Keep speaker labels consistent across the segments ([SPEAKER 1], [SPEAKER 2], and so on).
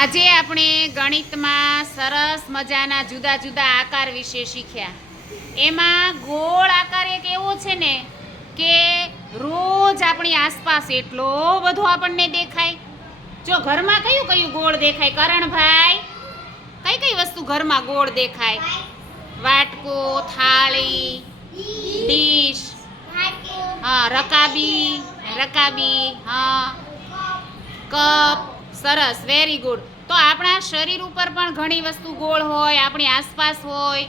[SPEAKER 1] આજે આપણે ગણિતમાં સરસ મજાના જુદા જુદા આકાર વિશે શીખ્યા. એમાં ગોળ આકાર એક એવો છે ને કે રોજ આપણી આસપાસ એટલો બધો આપણને દેખાય. જો ઘરમાં કયું કયું ગોળ દેખાય? કરણભાઈ? કઈ કઈ વસ્તુ ઘરમાં ગોળ દેખાય? વાટકો, થાળી, ડીશ, હા, રકાબી રકાબી, હા, કપ સરસ વેરી ગુડ તો આપણા શરીર ઉપર પણ ઘણી વસ્તુ ગોળ હોય, આપણી આસપાસ હોય,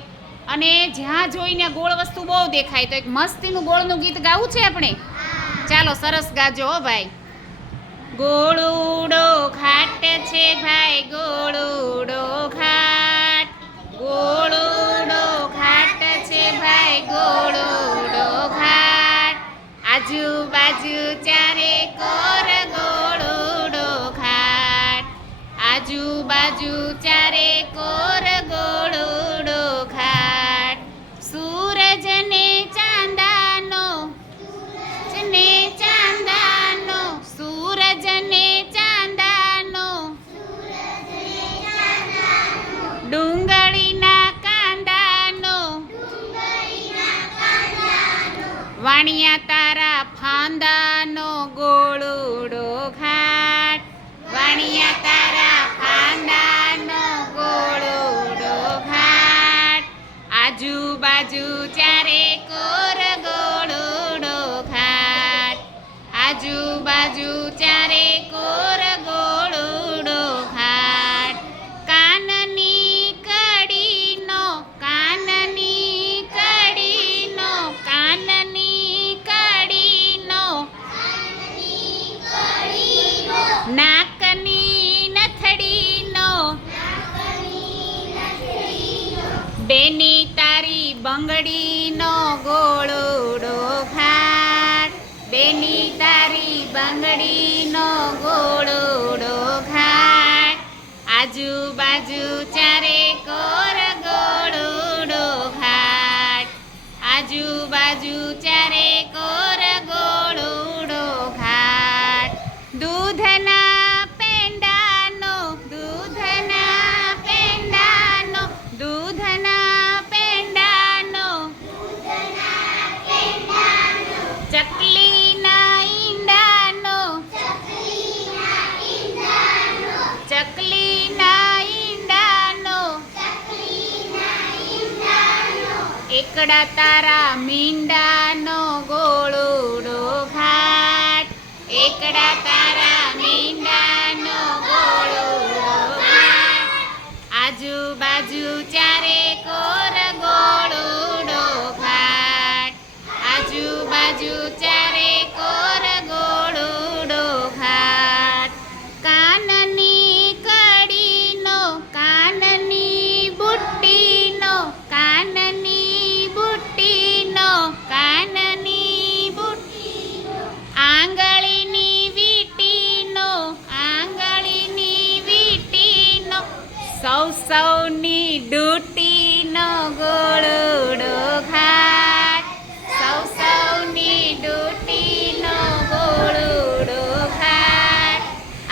[SPEAKER 1] અને જ્યાં જોઈને ગોળ વસ્તુ બહુ દેખાય, તો એક મસ્તીનું ગોળનું ગીત ગાવું છે આપણે? ચાલો, સરસ ગાજો હો ભાઈ. ગોળુડો ઘાટ છે ભાઈ ગોળુડો ઘાટ. ગોળુડો ઘાટ છે ભાઈ ગોળુડો ઘાટ. આજુબાજુ ચારે કોર આજુબાજુ ચારે કોર ગોળુડો ઘાટ સૂરજને ચાંદાનો ને ચાંદાનો, સૂરજને ચાંદાનો. ડુંગળીના કાંદાનો, વાણિયા તારા ફાંદાનો ગોળુડો ઘાટ વાણિયા આજુબાજુ ચારે કોર ગોળોડો ઘાટ આજુબાજુ ચારે કોર ગોળોડો ખાટ કાનની કડીનો કાનની કડીનો કાનની કડીનો. નાકની નથડીનો. તારી બંગડીનો ગોળોડો ઘાટ બેની તારી બંગડીનો ગોળોડો ઘાટ આજુબાજુ ચારે કોર ગોળોડો ઘાટ આજુબાજુ એકડા તારા મીંડાનો ગોળોડો ઘાટ. એકડા તારા મીંડાનો ગોળોડો ઘાટ. આજુબાજુ ચારે કોર ગોળોડો ઘાટ. આજુબાજુ ચારે સૌની ડૂટીનો ગોળોડો ઘાટ. સૌ સૌની ડૂટીનો ગોળોડો ઘાટ.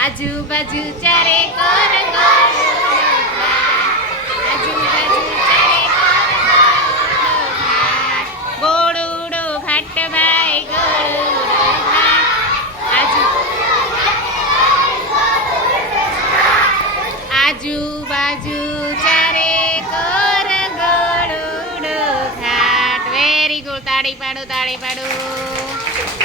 [SPEAKER 1] આજુબાજુ ચારે ગોળોડો ઘાટ